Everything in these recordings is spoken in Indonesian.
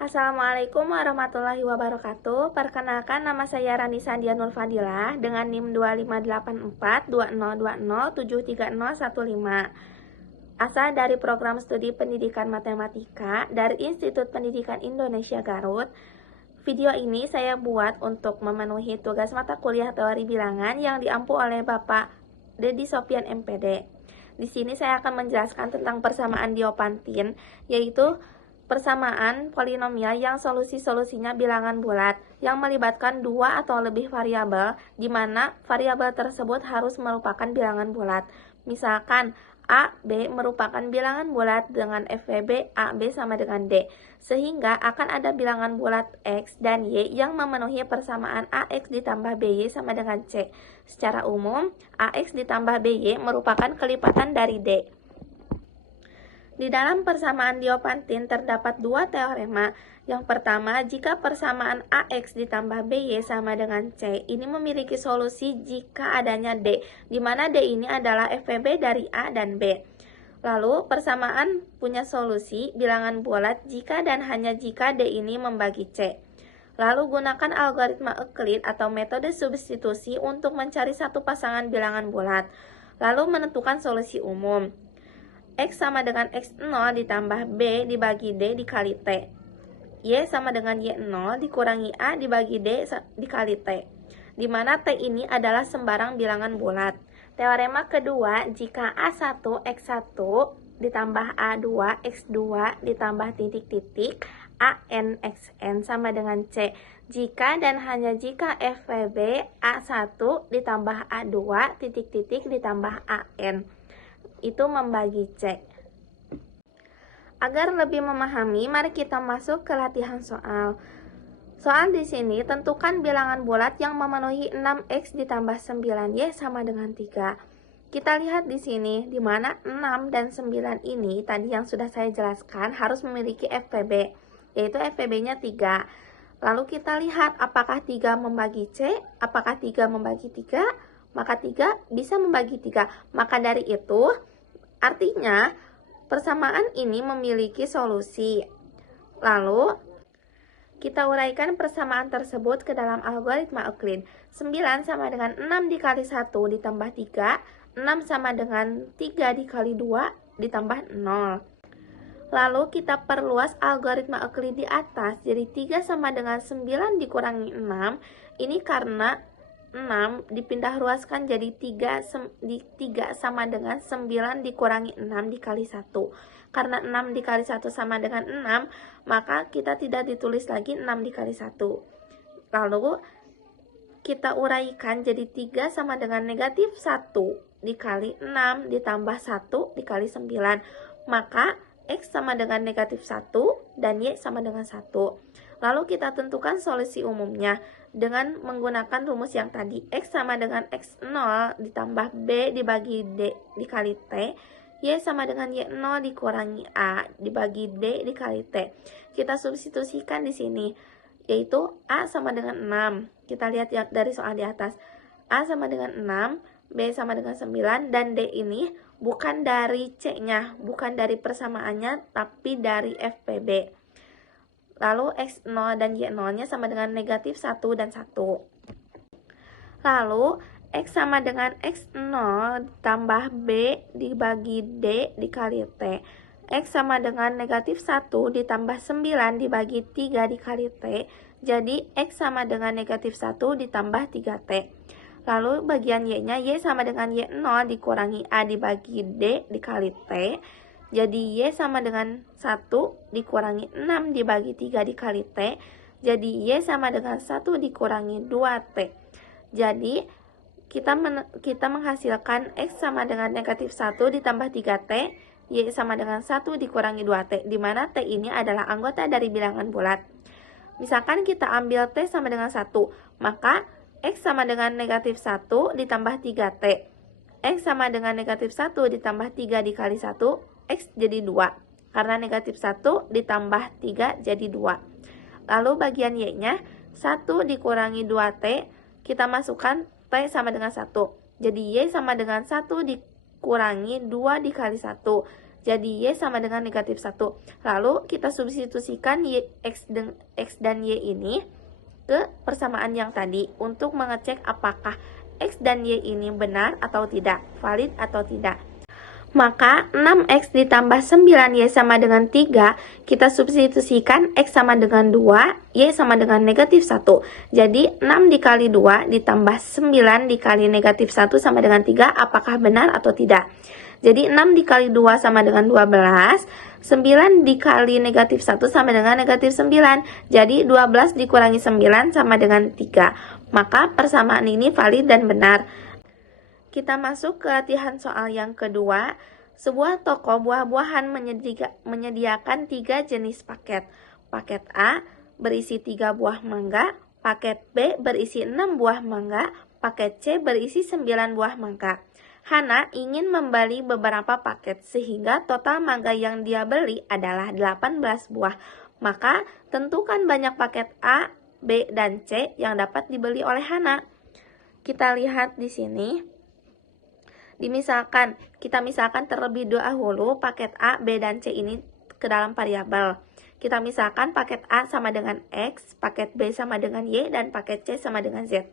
Assalamualaikum warahmatullahi wabarakatuh. Perkenalkan, nama saya Rani Sandia Nur Fadilah dengan NIM 25842020730015. Asal dari program studi pendidikan matematika dari Institut Pendidikan Indonesia Garut. Video ini saya buat untuk memenuhi tugas mata kuliah teori bilangan yang diampu oleh Bapak Dedi Sofyan MPD. Di sini saya akan menjelaskan tentang persamaan Diopantin, yaitu persamaan polinomial yang solusi-solusinya bilangan bulat yang melibatkan dua atau lebih variabel, di mana variabel tersebut harus merupakan bilangan bulat. Misalkan A, B merupakan bilangan bulat dengan FVB A, B sama dengan D, sehingga akan ada bilangan bulat X dan Y yang memenuhi persamaan AX ditambah BY sama dengan C. Secara umum, AX ditambah BY merupakan kelipatan dari D. Di dalam persamaan Diopantin terdapat dua teorema. Yang pertama, jika persamaan AX ditambah BY sama dengan C, ini memiliki solusi jika adanya D, di mana D ini adalah FVB dari A dan B. Lalu, persamaan punya solusi bilangan bulat jika dan hanya jika D ini membagi C. Lalu, gunakan algoritma Euclid atau metode substitusi untuk mencari satu pasangan bilangan bulat. Lalu, menentukan solusi umum. X sama dengan X0 ditambah B dibagi D dikali T. Y sama dengan Y0 dikurangi A dibagi D dikali T. Di mana T ini adalah sembarang bilangan bulat. Teorema kedua, jika A1 X1 ditambah A2 X2 ditambah titik-titik AN XN sama dengan C. Jika dan hanya jika FVB A1 ditambah A2 titik-titik ditambah AN itu membagi C. Agar lebih memahami, mari kita masuk ke latihan soal. Soal di sini, tentukan bilangan bulat yang memenuhi 6X ditambah 9Y sama dengan 3. Kita lihat di sini, di mana 6 dan 9 ini, tadi yang sudah saya jelaskan, harus memiliki FVB, yaitu FVB-nya 3. Lalu kita lihat apakah 3 membagi C, apakah 3 membagi 3, maka 3 bisa membagi 3. Maka dari itu, artinya persamaan ini memiliki solusi. Lalu, kita uraikan persamaan tersebut ke dalam algoritma Euclid. 9 sama dengan 6 dikali 1 ditambah 3, 6 sama dengan 3 dikali 2 ditambah 0. Lalu kita perluas algoritma Euclid di atas, jadi 3 sama dengan 9 dikurangi 6, ini karena 6 dipindah ruaskan jadi 3 sama dengan 9 dikurangi 6 dikali 1. Karena 6 dikali 1 sama dengan 6, maka kita tidak ditulis lagi 6 dikali 1. Lalu kita uraikan jadi 3 sama dengan negatif 1 dikali 6 ditambah 1 dikali 9. Maka X sama dengan negatif 1 dan Y sama dengan 1. Lalu kita tentukan solusi umumnya dengan menggunakan rumus yang tadi. X sama dengan X0 ditambah B dibagi D dikali T. Y sama dengan Y0 dikurangi A dibagi D dikali T. Kita substitusikan di sini, yaitu A sama dengan 6. Kita lihat dari soal di atas. A sama dengan 6, B sama dengan 9, dan D ini bukan dari C-nya, bukan dari persamaannya, tapi dari FVB. Lalu X0 dan Y0-nya sama dengan negatif 1 dan 1. Lalu X sama dengan X0 ditambah B dibagi D dikali T. X sama dengan negatif 1 ditambah 9 dibagi 3 dikali T. Jadi X sama dengan negatif 1 ditambah 3T. Lalu bagian Y-nya, Y sama dengan Y0 dikurangi A dibagi D dikali T. Jadi Y sama dengan 1 dikurangi 6 dibagi 3 dikali T. Jadi Y sama dengan 1 dikurangi 2T. Jadi kita menghasilkan X sama dengan negatif 1 ditambah 3T. Y sama dengan 1 dikurangi 2T. Di mana T ini adalah anggota dari bilangan bulat. Misalkan kita ambil T sama dengan 1. Maka X sama dengan negatif 1 ditambah 3T. X sama dengan negatif 1 ditambah 3 dikali 1. X jadi 2, karena negatif 1 ditambah 3 jadi 2. Lalu bagian Y-nya, 1 dikurangi 2T, kita masukkan T sama dengan 1. Jadi Y sama dengan 1 dikurangi 2 dikali 1. jadi Y sama dengan negatif 1. Lalu kita substitusikan X dan Y ini ke persamaan yang tadi untuk mengecek apakah X dan Y ini benar atau tidak, valid atau tidak. Maka 6X ditambah 9Y sama dengan 3, kita substitusikan X sama dengan 2, Y sama dengan negatif 1. Jadi 6 dikali 2 ditambah 9 dikali negatif 1 sama dengan 3, apakah benar atau tidak? Jadi 6 dikali 2 sama dengan 12, 9 dikali negatif 1 sama dengan negatif 9. Jadi 12 dikurangi 9 sama dengan 3. Maka persamaan ini valid dan benar. Kita masuk ke latihan soal yang kedua. Sebuah toko buah-buahan menyediakan 3 jenis paket. Paket A berisi 3 buah mangga, paket B berisi 6 buah mangga, paket C berisi 9 buah mangga. Hana ingin membeli beberapa paket sehingga total mangga yang dia beli adalah 18 buah. Maka tentukan banyak paket A, B, dan C yang dapat dibeli oleh Hana. Kita lihat di sini. Kita misalkan terlebih dahulu paket A, B, dan C ini ke dalam variabel. Kita misalkan paket A sama dengan X, paket B sama dengan Y, dan paket C sama dengan Z.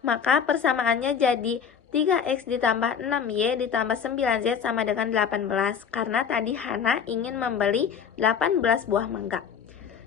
Maka persamaannya jadi 3X ditambah 6Y ditambah 9Z sama dengan 18. Karena tadi Hana ingin membeli 18 buah mangga.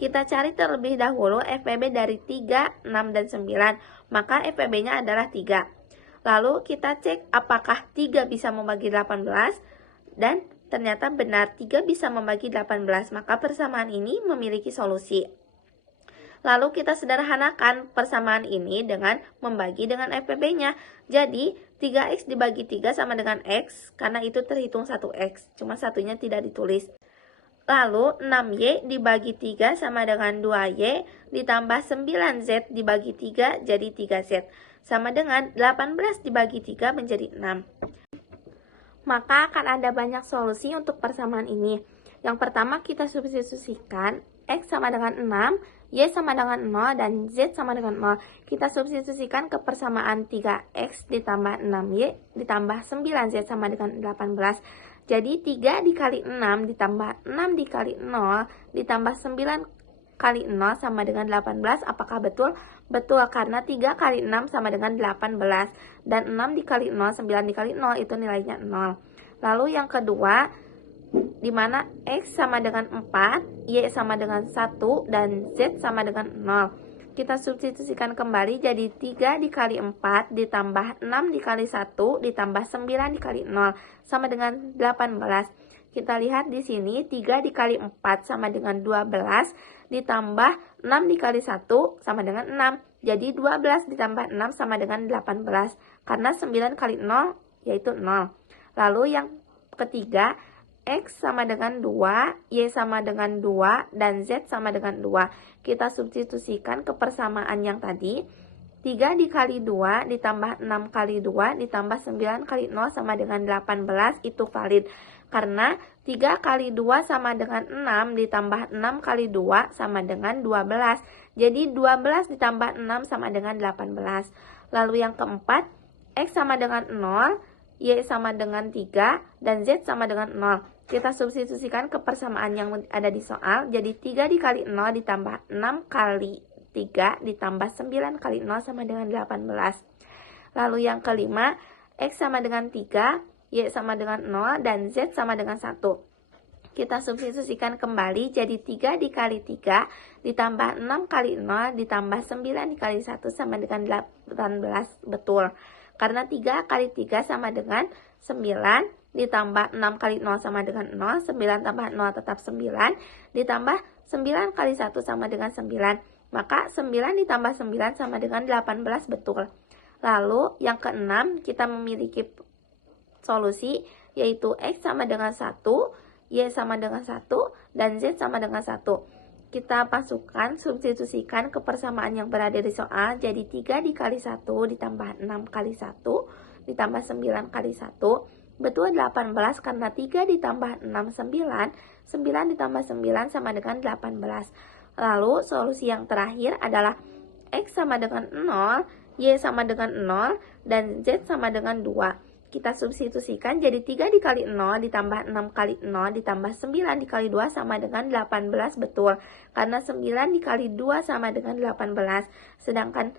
Kita cari terlebih dahulu FPB dari 3, 6, dan 9. Maka FPB-nya adalah 3. Lalu kita cek apakah 3 bisa membagi 18 dan ternyata benar 3 bisa membagi 18, maka persamaan ini memiliki solusi. Lalu kita sederhanakan persamaan ini dengan membagi dengan FPB-nya. Jadi 3X dibagi 3 sama dengan X, karena itu terhitung 1X, cuma satunya tidak ditulis. Lalu 6Y dibagi 3 sama dengan 2Y ditambah 9Z dibagi 3 jadi 3Z. Sama dengan 18 dibagi 3 menjadi 6. Maka akan ada banyak solusi untuk persamaan ini. Yang pertama kita substitusikan X sama dengan 6, Y sama dengan 0, dan Z sama dengan 0. Kita substitusikan ke persamaan 3X ditambah 6Y ditambah 9Z sama dengan 18. Jadi 3 dikali 6 ditambah 6 dikali 0 ditambah 9 kali 0 sama dengan 18. Apakah betul? Betul, karena 3 kali 6 sama dengan 18. Dan 6 dikali 0, 9 dikali 0 itu nilainya 0. Lalu yang kedua, di mana X sama dengan 4, Y sama dengan 1, dan Z sama dengan 0. Kita substitusikan kembali jadi 3 dikali 4 ditambah 6 dikali 1 ditambah 9 dikali 0 sama dengan 18. Kita lihat di sini 3 dikali 4 sama dengan 12 ditambah 6 dikali 1 sama dengan 6. Jadi 12 ditambah 6 sama dengan 18. Karena 9 kali 0 yaitu 0. Lalu yang ketiga, X sama dengan 2, Y sama dengan 2, dan Z sama dengan 2. Kita substitusikan ke persamaan yang tadi. 3 dikali 2 ditambah 6 kali 2 ditambah 9 kali 0 sama dengan 18 itu valid. Karena 3 kali 2 sama dengan 6 ditambah 6 kali 2 sama dengan 12. Jadi 12 ditambah 6 sama dengan 18. Lalu yang keempat, X sama dengan 0, Y sama dengan 3, dan Z sama dengan 0. Kita substitusikan ke persamaan yang ada di soal. Jadi 3 dikali 0 ditambah 6 kali 3 ditambah 9 kali 0 sama dengan 18. Lalu yang kelima, X sama dengan 3, Y sama dengan 0, dan Z sama dengan 1. Kita substitusikan kembali jadi 3 dikali 3 ditambah 6 kali 0 ditambah 9 dikali 1 sama dengan 18. Betul. Karena 3 kali 3 sama dengan 9 ditambah 6 kali 0 sama dengan 0. 9 tambah 0 tetap 9 ditambah 9 kali 1 sama dengan 9. Maka 9 ditambah 9 sama dengan 18. Betul. Lalu yang keenam kita memiliki solusi yaitu X sama dengan 1, Y sama dengan 1, dan Z sama dengan 1. Kita masukkan, substitusikan ke persamaan yang berada di soal. Jadi 3 dikali 1 ditambah 6 kali 1 ditambah 9 kali 1. Betul 18 karena 3 ditambah 6, 9. 9 ditambah 9 sama dengan 18. Lalu solusi yang terakhir adalah X sama dengan 0, Y sama dengan 0, dan Z sama dengan 2. Kita substitusikan jadi 3 dikali 0 ditambah 6 kali 0 ditambah 9 dikali 2 sama dengan 18, betul. Karena 9 dikali 2 sama dengan 18. Sedangkan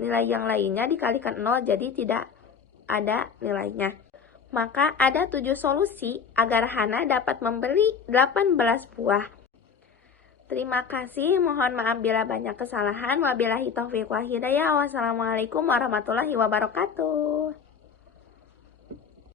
nilai yang lainnya dikalikan 0 jadi tidak ada nilainya. Maka ada 7 solusi agar Hana dapat membeli 18 buah. Terima kasih, mohon maaf bila banyak kesalahan. Wabillahi taufiq wal hidayah. Wassalamualaikum warahmatullahi wabarakatuh.